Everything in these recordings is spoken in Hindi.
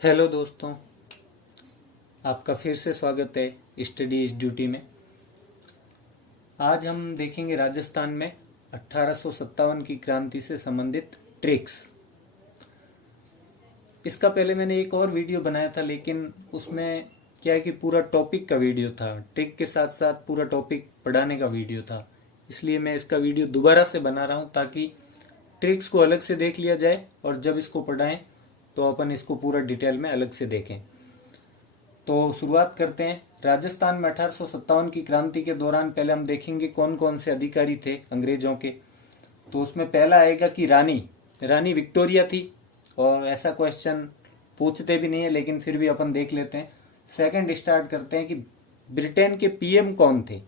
हेलो दोस्तों, आपका फिर से स्वागत है स्टडी इज ड्यूटी में। आज हम देखेंगे राजस्थान में 1857 की क्रांति से संबंधित ट्रिक्स। इसका पहले मैंने एक और वीडियो बनाया था, लेकिन उसमें क्या है कि पूरा टॉपिक का वीडियो था, ट्रिक के साथ साथ पूरा टॉपिक पढ़ाने का वीडियो था। इसलिए मैं इसका वीडियो दोबारा से बना रहा हूँ ताकि ट्रिक्स को अलग से देख लिया जाए और जब इसको पढ़ाएं तो अपन इसको पूरा डिटेल में अलग से देखें। तो शुरुआत करते हैं। राजस्थान में 1857 की क्रांति के दौरान पहले हम देखेंगे कौन कौन से अधिकारी थे अंग्रेजों के। तो उसमें पहला आएगा कि रानी विक्टोरिया थी, और ऐसा क्वेश्चन पूछते भी नहीं है लेकिन फिर भी अपन देख लेते हैं। सेकंड स्टार्ट करते हैं कि ब्रिटेन के पीएम कौन थे।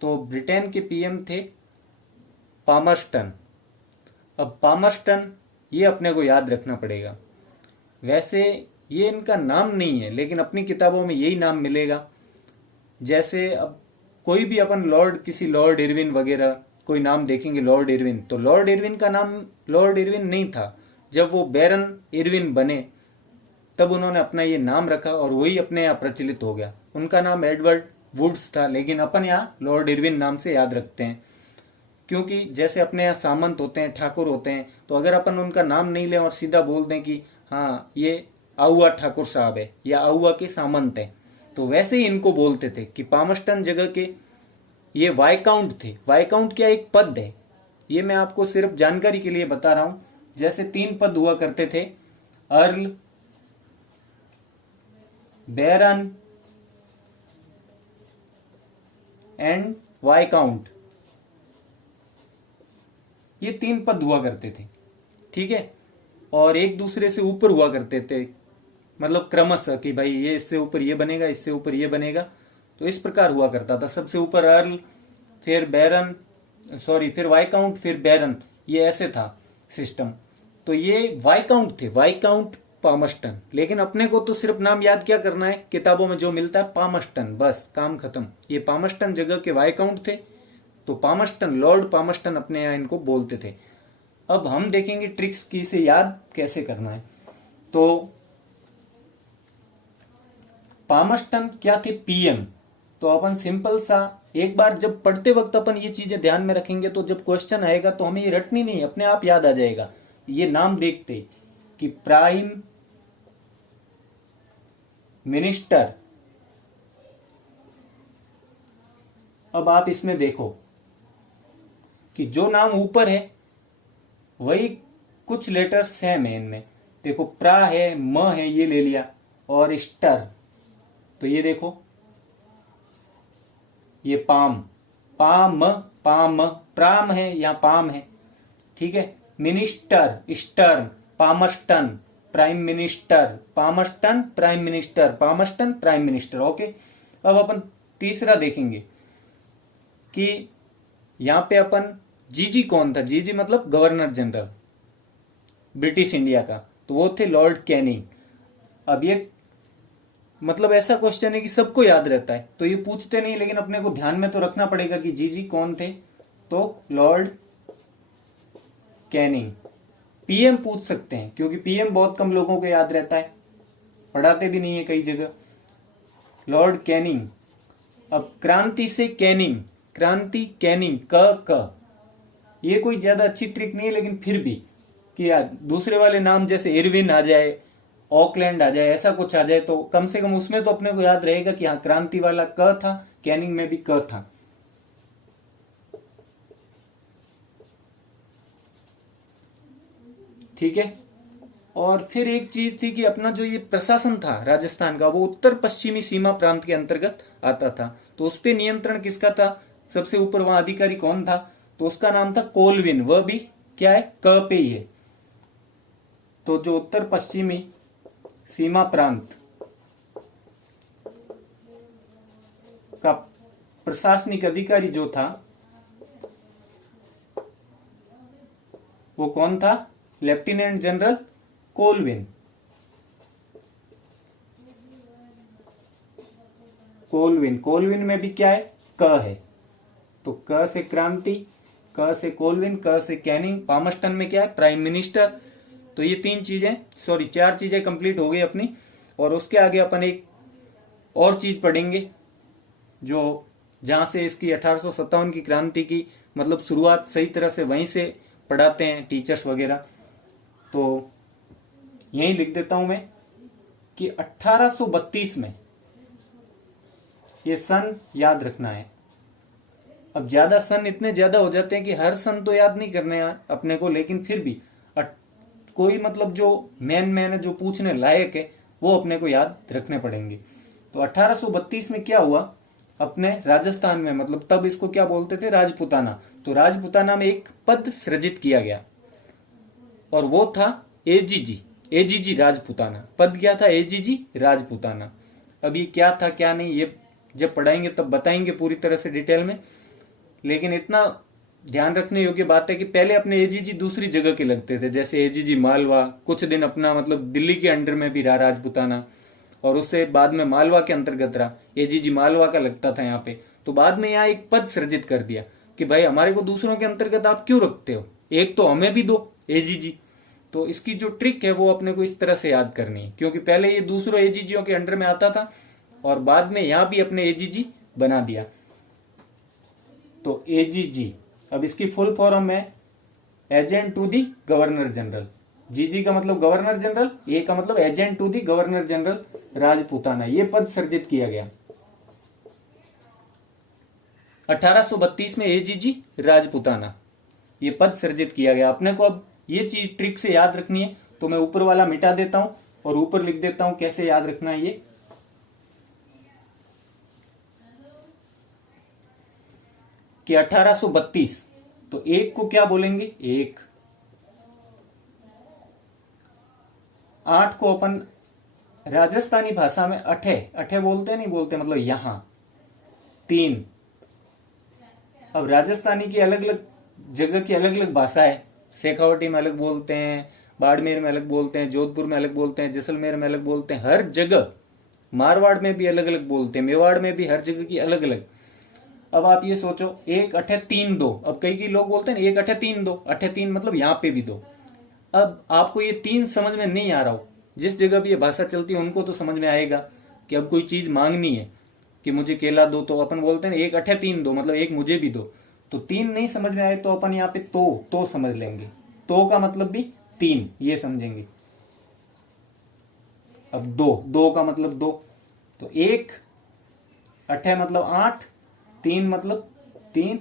तो ब्रिटेन के पीएम थे पामर्स्टन। अब पामर्स्टन ये अपने को याद रखना पड़ेगा। वैसे ये इनका नाम नहीं है लेकिन अपनी किताबों में यही नाम मिलेगा। जैसे अब कोई भी अपन किसी लॉर्ड इरविन वगैरह कोई नाम देखेंगे, लॉर्ड इरविन, तो लॉर्ड इरविन का नाम लॉर्ड इरविन नहीं था। जब वो बैरन इरविन बने तब उन्होंने अपना ये नाम रखा और वही अपने यहाँ प्रचलित हो गया। उनका नाम एडवर्ड वुड्स था, लेकिन अपन यहाँ लॉर्ड इरविन नाम से याद रखते हैं, क्योंकि जैसे अपने यहाँ सामंत होते हैं, ठाकुर होते हैं, तो अगर अपन उनका नाम नहीं लें और सीधा बोल दें कि हाँ ये आउआ ठाकुर साहब है या आउआ के सामंत है, तो वैसे ही इनको बोलते थे कि पामस्टन जगह के ये वाइकाउंट थे। वाइकाउंट क्या एक पद है, ये मैं आपको सिर्फ जानकारी के लिए बता रहा हूं। जैसे 3 पद हुआ करते थे, अर्ल, बैरन एंड वाइकाउंट, ये 3 पद हुआ करते थे, ठीक है। और एक दूसरे से ऊपर हुआ करते थे, मतलब क्रमशः कि भाई ये इससे ऊपर ये बनेगा, इससे ऊपर ये बनेगा। तो इस प्रकार हुआ करता था, सबसे ऊपर अर्ल, फिर बैरन, फिर वाइकाउंट, फिर बैरन, ये ऐसे था सिस्टम। तो ये वाइकाउंट थे, वाइकाउंट पामस्टन। लेकिन अपने को तो सिर्फ नाम याद क्या करना है, किताबों में जो मिलता है पामस्टन, बस काम खत्म। ये पामस्टन जगह के वाइकाउंट थे, तो पामस्टन, लॉर्ड पामस्टन अपने यहाँ इनको बोलते थे। अब हम देखेंगे ट्रिक्स की इसे याद कैसे करना है। तो पामस्टन क्या थे, पीएम। तो अपन सिंपल सा एक बार जब पढ़ते वक्त अपन ये चीजें ध्यान में रखेंगे तो जब क्वेश्चन आएगा तो हमें ये रटनी नहीं, अपने आप याद आ जाएगा। ये नाम देखते कि प्राइम मिनिस्टर। अब आप इसमें देखो कि जो नाम ऊपर है वही कुछ लेटर सेम है इनमें। देखो प्रा है, म है, ये ले लिया, और स्टर, तो ये देखो ये पाम, पाम, पाम, प्राम है, यहाँ पाम है, ठीक है। Minister, stern, Palmerston, prime minister, Palmerston, prime minister, Palmerston, prime minister, okay. अब अपन तीसरा देखेंगे कि यहाँ पे अपन जीजी कौन था। जीजी मतलब गवर्नर जनरल ब्रिटिश इंडिया का, तो वो थे लॉर्ड कैनिंग। अब ये मतलब ऐसा क्वेश्चन है कि सबको याद रहता है, तो ये पूछते नहीं, लेकिन अपने को ध्यान में तो रखना पड़ेगा कि जीजी कौन थे। तो लॉर्ड कैनिंग। पीएम पूछ सकते हैं क्योंकि पीएम बहुत कम लोगों को याद रहता है, पढ़ाते भी नहीं है कई जगह। Lord Canning. अब क्रांति से कैनिंग, क्रांति कैनिंग, क ये कोई ज्यादा अच्छी ट्रिक नहीं है, लेकिन फिर भी कि यार दूसरे वाले नाम जैसे इरविन आ जाए, ऑकलैंड आ जाए, ऐसा कुछ आ जाए तो कम से कम उसमें तो अपने को याद रहेगा कि हाँ क्रांति वाला क था, कैनिंग में भी क था। ठीक है। और फिर एक चीज थी कि अपना जो ये प्रशासन था राजस्थान का, वो उत्तर पश्चिमी सीमा प्रांत के अंतर्गत आता था, तो उस पर नियंत्रण किसका था, सबसे ऊपर वहां अधिकारी कौन था, तो उसका नाम था कोलविन। वह भी क्या है, क पे ही है। तो जो उत्तर पश्चिमी सीमा प्रांत का प्रशासनिक अधिकारी जो था वो कौन था, लेफ्टिनेंट जनरल कोलविन। कोलविन में भी क्या है, क है, तो क से क्रांति, क से कोलविन, क से कैनिंग। पामस्टन में क्या है, प्राइम मिनिस्टर। तो ये चार चीजें कंप्लीट हो गई अपनी। और उसके आगे अपन एक और चीज पढ़ेंगे जो जहां से इसकी 1857 की क्रांति की मतलब शुरुआत सही तरह से वहीं से पढ़ाते हैं टीचर्स वगैरह। तो यही लिख देता हूं मैं कि 1832 में, ये सन याद रखना है। अब ज्यादा सन इतने ज्यादा हो जाते हैं कि हर सन तो याद नहीं करने अपने को, लेकिन फिर भी कोई मतलब जो मेन है, जो पूछने लायक है, वो अपने को याद रखने पड़ेंगे। तो 1832 में क्या हुआ अपने राजस्थान में, मतलब तब इसको क्या बोलते थे, राजपुताना। तो राजपुताना में एक पद सृजित किया गया और वो था एजीजी राजपुताना। पद क्या था, एजीजी राजपुताना। अब ये क्या था क्या नहीं, ये जब पढ़ाएंगे तब बताएंगे पूरी तरह से डिटेल में। लेकिन इतना ध्यान रखने योग्य बात है कि पहले अपने एजीजी दूसरी जगह के लगते थे, जैसे एजीजी मालवा, कुछ दिन अपना मतलब दिल्ली के अंडर में भी रहा राजपुताना, और उससे बाद में मालवा के अंतर्गत रहा, एजीजी मालवा का लगता था यहाँ पे। तो बाद में यहाँ एक पद सृजित कर दिया कि भाई हमारे को दूसरों के अंतर्गत आप क्यों रखते हो, एक तो हमें भी दो एजीजी। तो इसकी जो ट्रिक है वो अपने को इस तरह से याद करनी है, क्योंकि पहले ये दूसरों एजीजियों के अंडर में आता था और बाद में यहाँ भी अपने एजीजी बना दिया। तो एजीजी, अब इसकी फुल फॉर्म है agent to the governor general. GG का मतलब गवर्नर जनरल, ए का मतलब agent to the governor general Rajputana. ये पद सृजित किया गया 1832 में, एजीजी राजपुताना ये पद सृजित किया गया। अपने को अब ये चीज ट्रिक से याद रखनी है, तो मैं ऊपर वाला मिटा देता हूं और ऊपर लिख देता हूं कैसे याद रखना है ये। कि 1832, तो एक को क्या बोलेंगे, एक। 8 को अपन राजस्थानी भाषा में अठे बोलते नहीं बोलते, मतलब यहां 3। अब राजस्थानी की अलग अलग जगह की अलग अलग भाषा है, शेखावटी में अलग बोलते हैं, बाड़मेर में अलग बोलते हैं, जोधपुर में अलग बोलते हैं, जैसलमेर में अलग बोलते हैं, हर जगह, मारवाड़ में भी अलग अलग बोलते हैं, मेवाड़ में भी, हर जगह की अलग अलग। अब आप ये सोचो, 1 अठे 3 2, अब कई लोग बोलते हैं 1 अठे 3 2, अठे 3 मतलब यहाँ पे भी 2। अब आपको ये 3 समझ में नहीं आ रहा हो, जिस जगह भी ये भाषा चलती है उनको तो समझ में आएगा कि अब कोई चीज मांगनी है कि मुझे केला दो, तो अपन बोलते हैं 1 अठे 3 2 मतलब 1 मुझे भी दो। तो 3 नहीं समझ में आए तो अपन यहाँ पे तो समझ लेंगे, तो का मतलब भी 3 ये समझेंगे। अब दो का मतलब 2, तो 1 अठे मतलब 8, 3 मतलब 3,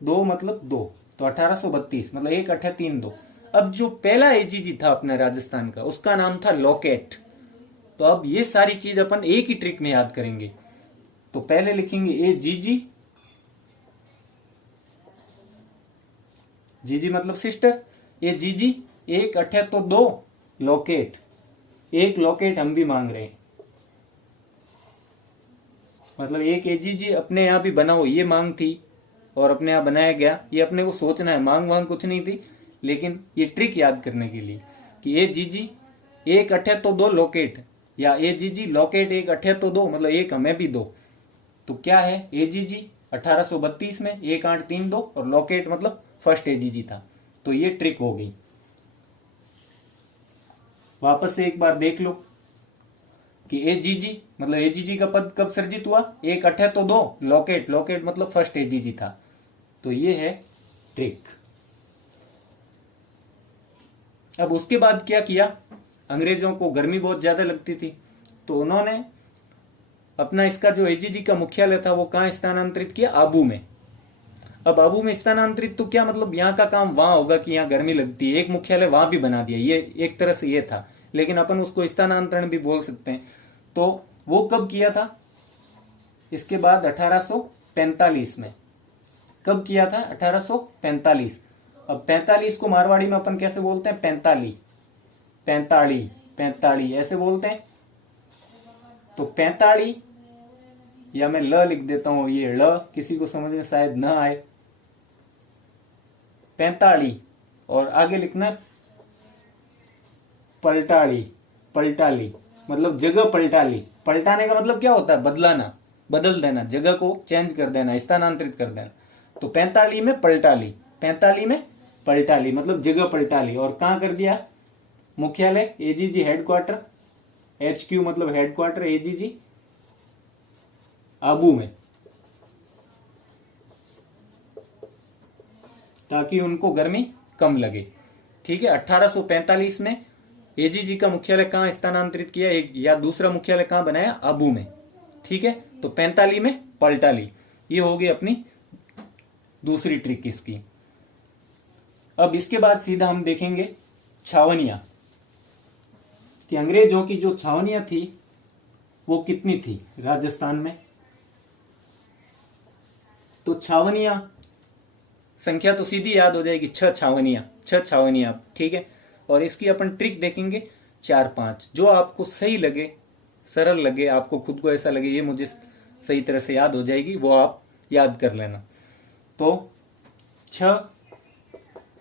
2 मतलब 2, तो 1832 मतलब 1 अठे 3 2। अब जो पहला एजीजी था अपने राजस्थान का, उसका नाम था लॉकेट। तो अब ये सारी चीज अपन एक ही ट्रिक में याद करेंगे। तो पहले लिखेंगे एजीजी, जीजी मतलब सिस्टर, एजीजी 1 अठे तो 2 लॉकेट, 1 लॉकेट हम भी मांग रहे हैं, मतलब 1 एजीजी अपने यहाँ भी बना हो, ये मांग थी और अपने यहाँ बनाया गया। ये अपने को सोचना है, मांग वांग कुछ नहीं थी, लेकिन ये ट्रिक याद करने के लिए कि एजीजी 1 अठे तो 2 लॉकेट, या एजीजी लॉकेट 1 अठे तो 2 मतलब 1 हमें भी दो। तो क्या है, एजीजी 1832 में 1 8 3 2 और लॉकेट मतलब फर्स्ट एजीजी था। तो ये ट्रिक हो गई। वापस से एक बार देख लो कि एजीजी मतलब एजीजी का पद कब सृजित हुआ, 1 अठे तो 2 लॉकेट, लॉकेट मतलब फर्स्ट एजीजी था। तो ये है ट्रिक। अब उसके बाद क्या किया, अंग्रेजों को गर्मी बहुत ज्यादा लगती थी, तो उन्होंने अपना इसका जो एजीजी का मुख्यालय था वो कहाँ स्थानांतरित किया, आबू में। अब आबू में स्थानांतरित तो क्या मतलब यहाँ का काम वहां होगा कि यहाँ गर्मी लगती है, एक मुख्यालय वहां भी बना दिया, ये एक तरह से ये था, लेकिन अपन उसको स्थानांतरण भी बोल सकते हैं। तो वो कब किया था, इसके बाद 1845 में। कब किया था, 1845। अब 45 को मारवाड़ी में अपन कैसे बोलते हैं, 45 ऐसे बोलते हैं। तो 45, या मैं ल लिख देता हूं, ये ल किसी को समझ में शायद न आए, 45 और आगे लिखना पलटाली मतलब जगह पलटाली। पलटाने का मतलब क्या होता है, बदलाना, बदल देना, जगह को चेंज कर देना, स्थानांतरित कर देना। तो 45 में पलटाली, 45 में पलटाली मतलब जगह पलटाली। और कहां कर दिया, मुख्यालय एजीजी हेडक्वार्टर, HQ मतलब हेडक्वार्टर एजीजी आबू में, ताकि उनको गर्मी कम लगे। ठीक है, 1845 में एजीजी का मुख्यालय कहां स्थानांतरित किया, एक या दूसरा मुख्यालय कहां बनाया, आबू में। ठीक है, तो 45 में पलटा ली। ये होगी अपनी दूसरी ट्रिक इसकी। अब इसके बाद सीधा हम देखेंगे छावनियां, कि अंग्रेजों की जो छावनियां थी वो कितनी थी राजस्थान में। तो छावनियां संख्या तो सीधी याद हो जाएगी, 6 छावनियां। ठीक है, और इसकी अपन ट्रिक देखेंगे 4-5, जो आपको सही लगे, सरल लगे, आपको खुद को ऐसा लगे ये मुझे सही तरह से याद हो जाएगी, वो आप याद कर लेना। तो 6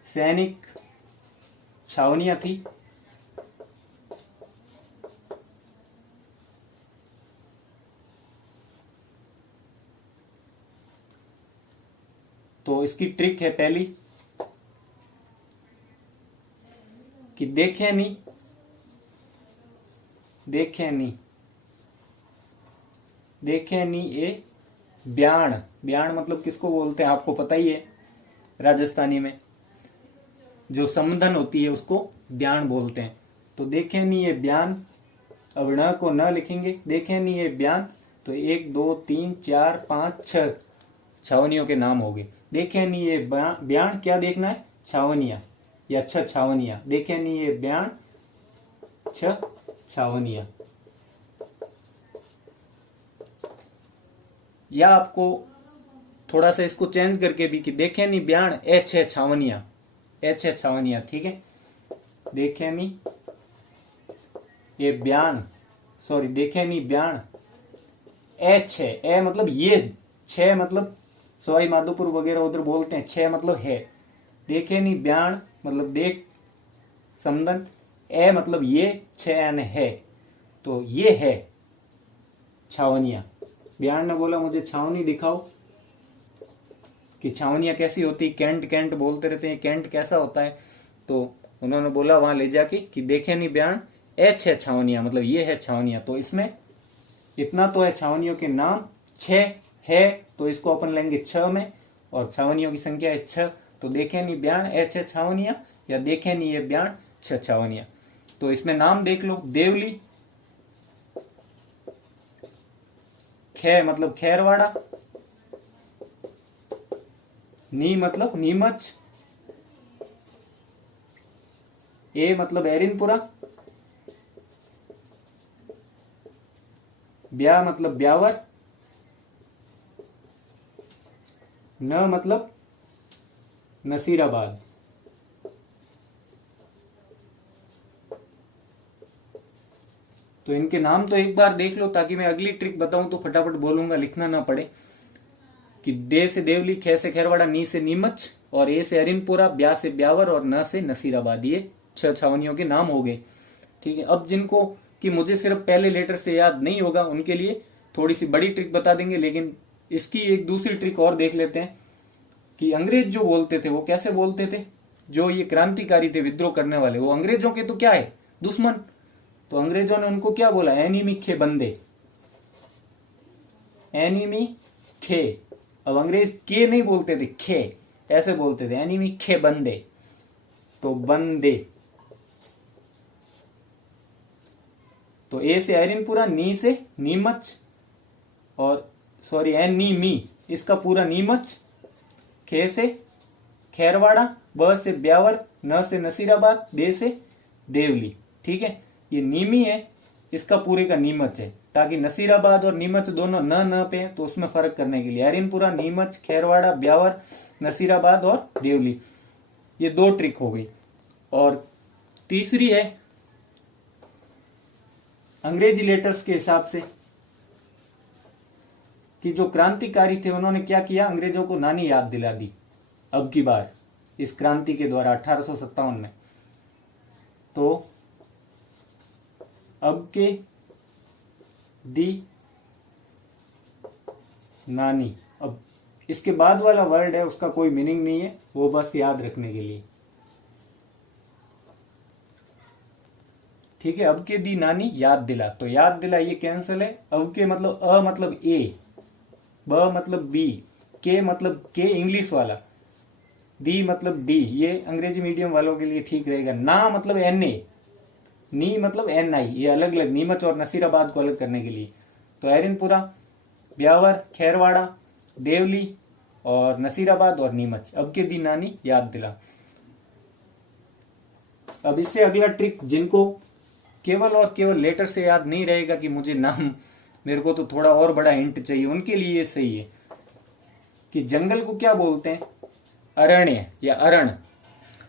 सैनिक छावनियां थी। तो इसकी ट्रिक है पहली कि देखें नहीं ए ब्याण। ब्याण मतलब किसको बोलते हैं आपको पता ही है, राजस्थानी में जो संबंधन होती है उसको ब्याण बोलते हैं। तो देखें नहीं ये ब्यान, अब न को न लिखेंगे, देखें नहीं ये ब्यान, तो 1 2 3 4 5 6 छावनियों के नाम हो गए। देखें नहीं ये ब्याण, क्या देखना है, छावनियां या 6 छावनियां। देखें नहीं ये ब्याण, 6 छावनियां। या आपको थोड़ा सा इसको चेंज करके भी कि देखें नहीं ब्याण, ए 6 छावनियां। ठीक है, देखें नहीं ये ब्याण, सॉरी देखें नहीं ब्याण, ए 6, ए मतलब ये, 6 मतलब सवाई माधोपुर वगैरह उधर बोलते हैं, 6 मतलब है। देखे नहीं ब्याण मतलब देख समदन, ए मतलब ये, 6 यानी है, तो ये है छावनियां। ब्याण ने बोला मुझे छावनी दिखाओ कि छावनियां कैसी होती, कैंट बोलते रहते हैं, कैंट कैसा होता है। तो उन्होंने बोला वहां ले जाके कि देखे नहीं ब्याण, ए 6 छावनियां मतलब ये है छावनियां। तो इसमें इतना तो है छावनियों के नाम, 6 है, तो इसको अपन लेंगे 6 में, और छावनियों की संख्या है 6। तो देखे नहीं ब्याण, ए 6 छावनियां, या देखे नहीं ये ब्याण, 6 छावनियां। तो इसमें नाम देख लो, देवली, खे मतलब खैरवाड़ा, नी मतलब नीमच, ए मतलब एरिनपुरा, ब्या मतलब ब्यावर, न मतलब नसीराबाद। तो इनके नाम तो एक बार देख लो, ताकि मैं अगली ट्रिक बताऊं तो फटाफट बोलूंगा, लिखना ना पड़े। कि दे से देवली, खे से खैरवाड़ा, नी से नीमच, और ए से अरिनपुरा, ब्या से ब्यावर, और न से नसीराबाद। ये 6 छावनियों के नाम हो गए। ठीक है, अब जिनको कि मुझे सिर्फ पहले लेटर से याद नहीं होगा उनके लिए थोड़ी सी बड़ी ट्रिक बता देंगे, लेकिन इसकी एक दूसरी ट्रिक और देख लेते हैं कि अंग्रेज जो बोलते थे वो कैसे बोलते थे। जो ये क्रांतिकारी थे, विद्रोह करने वाले, वो अंग्रेजों के तो क्या है, दुश्मन। तो अंग्रेजों ने उनको क्या बोला, एनिमी खे बंदे, एनिमी खे। अब अंग्रेज के नहीं बोलते थे, खे ऐसे बोलते थे, एनिमी खे बंदे। तो बंदे, तो ए से एरिनपुरा, नी से नीमच, और सॉरी एनीमी इसका पूरा नीमच, खे से खैरवाड़ा, ब से ब्यावर, न से नसीराबाद, दे से देवली। ठीक है, ये नीमी है, इसका पूरे का नीमच है, ताकि नसीराबाद और नीमच दोनों न पे, तो उसमें फर्क करने के लिए एरिनपुरा, नीमच, खैरवाड़ा, ब्यावर, नसीराबाद और देवली। ये 2 ट्रिक हो गई। और तीसरी है अंग्रेजी लेटर्स के हिसाब से, कि जो क्रांतिकारी थे उन्होंने क्या किया, अंग्रेजों को नानी याद दिला दी अब की बार इस क्रांति के द्वारा 1857 में। तो अब के दी नानी, अब इसके बाद वाला वर्ड है उसका कोई मीनिंग नहीं है, वो बस याद रखने के लिए। ठीक है। अब के दी नानी याद दिला, तो याद दिला ये कैंसिल है। अब के मतलब अ मतलब ए, ब मतलब बी, के मतलब के इंग्लिश वाला, दी मतलब डी, ये अंग्रेजी मीडियम वालों के लिए ठीक रहेगा। ना मतलब एन ए, नी मतलब एन आई, ये अलग अलग, नीमच और नसीराबाद को अलग करने के लिए। तो एरिनपुरा, ब्यावर, खैरवाड़ा, देवली और नसीराबाद और नीमच। अब के दी नानी याद दिला। अब इससे अगला ट्रिक, जिनको केवल और केवल लेटर से याद नहीं रहेगा कि मुझे नाम, मेरे को तो थोड़ा और बड़ा हिंट चाहिए, उनके लिए ये सही है कि जंगल को क्या बोलते हैं, अरण्य या अरण।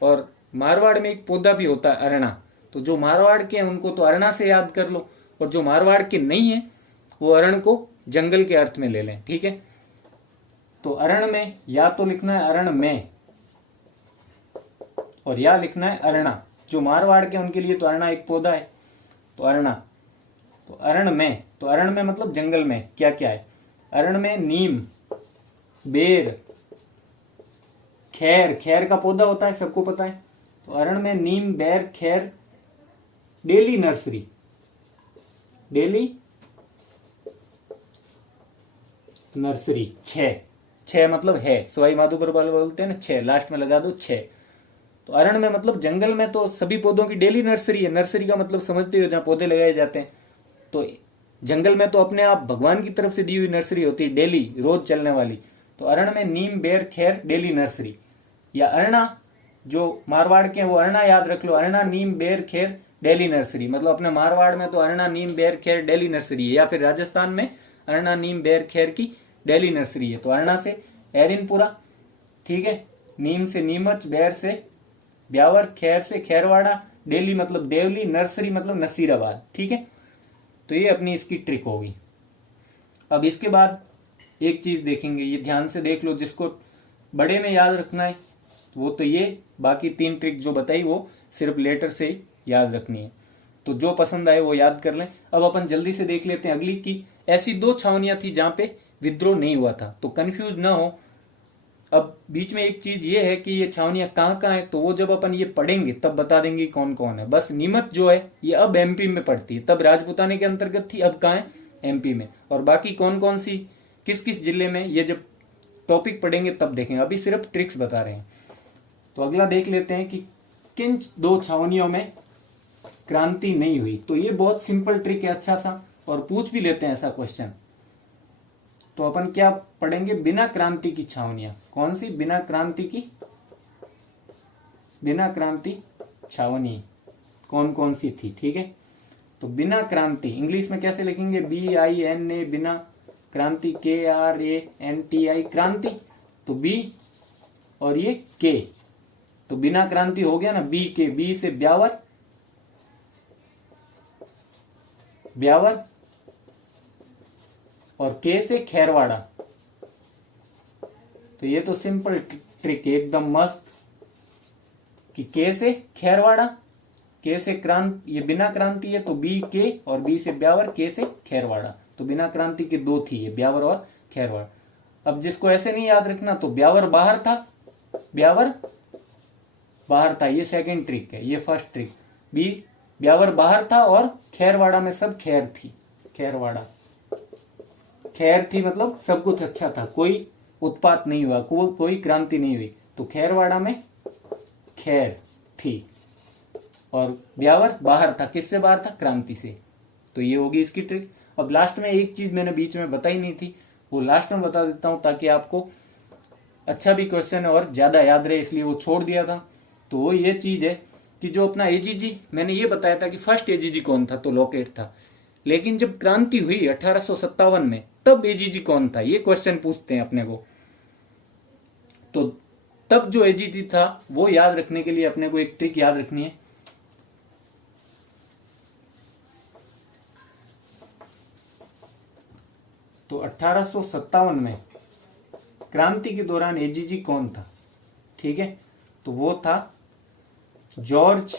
और मारवाड़ में एक पौधा भी होता है अरणा, तो जो मारवाड़ के हैं उनको तो अरणा से याद कर लो, और जो मारवाड़ के नहीं है वो अरण को जंगल के अर्थ में ले लें, ठीक है। तो अरण में या तो लिखना है अरण में, और या लिखना है अरणा। जो मारवाड़ के उनके लिए तो अरणा एक पौधा है, तो अरणा। तो अरण में, तो अरण में मतलब जंगल में क्या क्या है, अरण में नीम, बेर, खैर, खैर का पौधा होता है सबको पता है। तो अरण में नीम, बेर, खैर, डेली नर्सरी, डेली नर्सरी, छह, छह मतलब है, सवाई माधोपुर वाले बोलते हैं ना छह, लास्ट में लगा दो छह। तो अरण में मतलब जंगल में तो सभी पौधों की डेली नर्सरी है, नर्सरी का मतलब समझते हो जहां पौधे लगाए जाते हैं। तो जंगल में तो अपने आप भगवान की तरफ से दी हुई नर्सरी होती है, डेली रोज चलने वाली। तो अरण में नीम, बेर, खैर, डेली नर्सरी। या अरणा, जो मारवाड़ के हैं वो अरणा याद रख लो, अरणा, नीम, बेर, खैर, डेली नर्सरी। मतलब अपने मारवाड़ में तो अरणा, नीम, बेर, खैर, डेली नर्सरी है। या फिर राजस्थान में अरणा, नीम, बेर, खैर की डेली नर्सरी है। तो अरणा से एरिनपुरा, ठीक है, नीम से नीमच, बेर से ब्यावर, खैर से खैरवाड़ा, डेली मतलब देवली, नर्सरी मतलब नसीराबाद, ठीक है। तो ये अपनी इसकी ट्रिक होगी। अब इसके बाद एक चीज देखेंगे, ये ध्यान से देख लो, जिसको बड़े में याद रखना है वो तो ये, बाकी तीन ट्रिक जो बताई वो सिर्फ लेटर से याद रखनी है। तो जो पसंद आए वो याद कर लें। अब अपन जल्दी से देख लेते हैं अगली की। ऐसी दो छावनियां थी जहां पे विद्रोह नहीं हुआ था, तो कंफ्यूज ना हो। अब बीच में एक चीज ये है कि ये छावनियां कहाँ कहाँ है, तो वो जब अपन ये पढ़ेंगे तब बता देंगे कौन कौन है। बस नीमच जो है ये अब एमपी में पड़ती है, तब राजपुताने के अंतर्गत थी, अब कहाँ है, एमपी में। और बाकी कौन कौन सी किस किस जिले में, ये जब टॉपिक पढ़ेंगे तब देखेंगे, अभी सिर्फ ट्रिक्स बता रहे हैं। तो अगला देख लेते हैं कि किन दो छावनियों में क्रांति नहीं हुई। तो ये बहुत सिंपल ट्रिक है, अच्छा सा, और पूछ भी लेते हैं ऐसा क्वेश्चन। तो अपन क्या पढ़ेंगे, बिना क्रांति की छावनियां। कौन सी, बिना क्रांति की, बिना क्रांति छावनी कौन कौन सी थी, ठीक है। तो बिना क्रांति इंग्लिश में कैसे लिखेंगे, BINA, बिना क्रांति, KRANTI, क्रांति, तो बी और ये के, तो बिना क्रांति हो गया ना, बी के, बी से ब्यावर, ब्यावर, और के से खैरवाड़ा। तो ये तो सिंपल ट्रिक है, एकदम मस्त, कि के से खैरवाड़ा, के से क्रांति, ये बिना क्रांति है तो बी के, और बी से ब्यावर, के से खैरवाड़ा। तो बिना क्रांति के दो थी, ये ब्यावर और खैरवाड़ा। अब जिसको ऐसे नहीं याद रखना, तो ब्यावर बाहर था, ब्यावर बाहर था, ये सेकंड ट्रिक है। ये फर्स्ट ट्रिक, बी ब्यावर बाहर था और खैरवाड़ा में सब खैर थी, खैरवाड़ा खैर थी, मतलब सब कुछ अच्छा था, कोई उत्पात नहीं हुआ, कोई क्रांति नहीं हुई। तो खैरवाड़ा में खैर थी, और ब्यावर बाहर था, किससे बाहर था, क्रांति से। तो ये होगी इसकी ट्रिक। अब लास्ट में एक चीज मैंने बीच में बताई नहीं थी, वो लास्ट में बता देता हूं, ताकि आपको अच्छा भी क्वेश्चन है और ज्यादा याद रहे, इसलिए वो छोड़ दिया था। तो वो ये चीज है कि जो अपना एजीजी, मैंने ये बताया था कि फर्स्ट एजीजी कौन था, तो लॉकेट था। लेकिन जब क्रांति हुई 1857 में, तब एजीजी कौन था, ये क्वेश्चन पूछते हैं अपने को। तो तब जो एजीजी था वो याद रखने के लिए अपने को एक ट्रिक याद रखनी है। तो 1857 में क्रांति के दौरान एजीजी कौन था, ठीक है। तो वो था जॉर्ज।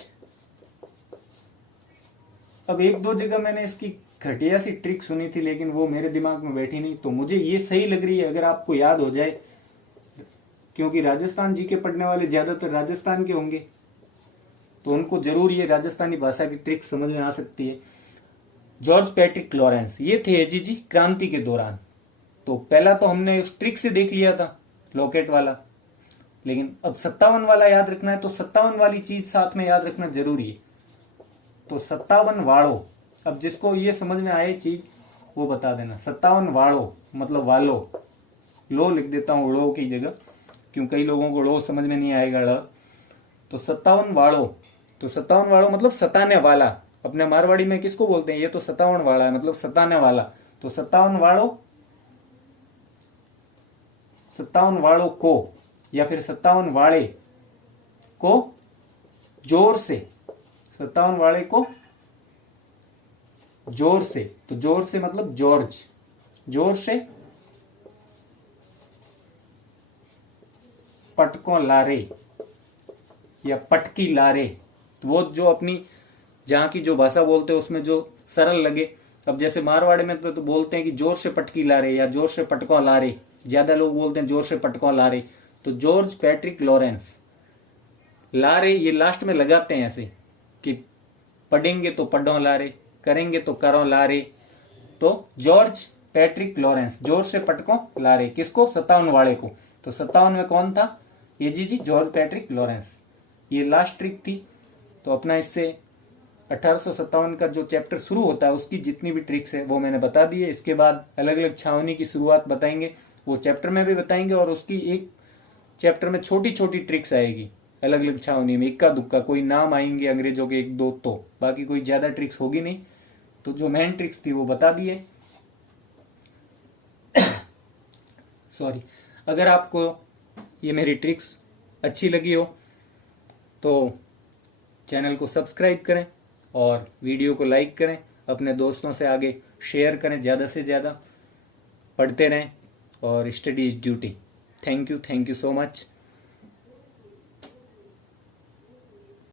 अब एक दो जगह मैंने इसकी घटिया सी ट्रिक सुनी थी, लेकिन वो मेरे दिमाग में बैठी नहीं, तो मुझे ये सही लग रही है अगर आपको याद हो जाए, क्योंकि राजस्थान जी के पढ़ने वाले ज्यादातर राजस्थान के होंगे। तो उनको जरूर ये राजस्थानी भाषा की ट्रिक समझ में आ सकती है। जॉर्ज पैट्रिक लॉरेंस, ये थे एजी जी क्रांति के दौरान। तो पहला तो हमने उस ट्रिक से देख लिया था लॉकेट वाला, लेकिन अब 57 वाला याद रखना है, तो 57 वाली चीज साथ में याद रखना जरूरी है। तो 57 वाड़ो, अब जिसको ये समझ में आए चीज वो बता देना। 57 वाड़ो मतलब वालो, लो लिख देता हूँ लो की जगह, क्यों कई लोगों को लो समझ में नहीं आएगा ड़। तो 57 वाड़ो, तो 57 वाड़ो मतलब सताने वाला। अपने मारवाड़ी में किसको बोलते हैं, ये तो 57 वाला है मतलब सताने वाला। तो 57 वाड़ो, 57 वाड़ो को, या फिर 57 वाले को जोर से, 57 वाले को जोर से। तो जोर से मतलब जॉर्ज, जोर से पटको लारे या पटकी लारे। तो वो जो अपनी जहां की जो भाषा बोलते हैं उसमें जो सरल लगे। अब जैसे मारवाड़ी में तो बोलते हैं कि जोर से पटकी लारे या जोर से पटको लारे, ज्यादा लोग बोलते हैं जोर से पटको लारे। तो जॉर्ज पैट्रिक लॉरेंस, लारे ये लास्ट में लगाते हैं ऐसे कि पढ़ेंगे तो पढ़ो लारे, करेंगे तो करो लारे। तो जॉर्ज पैट्रिक लॉरेंस, जोर से पटको लारे, किसको, 57 वाले को। तो 57 में कौन था, ये जी जॉर्ज पैट्रिक लॉरेंस। ये लास्ट ट्रिक थी। तो अपना इससे 1857 का जो चैप्टर शुरू होता है उसकी जितनी भी ट्रिक्स है वो मैंने बता दी है। इसके बाद अलग अलग छावनी की शुरुआत बताएंगे, वो चैप्टर में भी बताएंगे, और उसकी एक चैप्टर में छोटी छोटी ट्रिक्स आएगी अलग अलग छावनी में, इक्का दुक्का कोई नाम आएंगे अंग्रेजों के एक दो, तो बाकी कोई ज्यादा ट्रिक्स होगी नहीं। तो जो मेन ट्रिक्स थी वो बता दिए। सॉरी, अगर आपको ये मेरी ट्रिक्स अच्छी लगी हो तो चैनल को सब्सक्राइब करें और वीडियो को लाइक करें, अपने दोस्तों से आगे शेयर करें, ज़्यादा से ज़्यादा पढ़ते रहें, और study is duty. Thank you so much.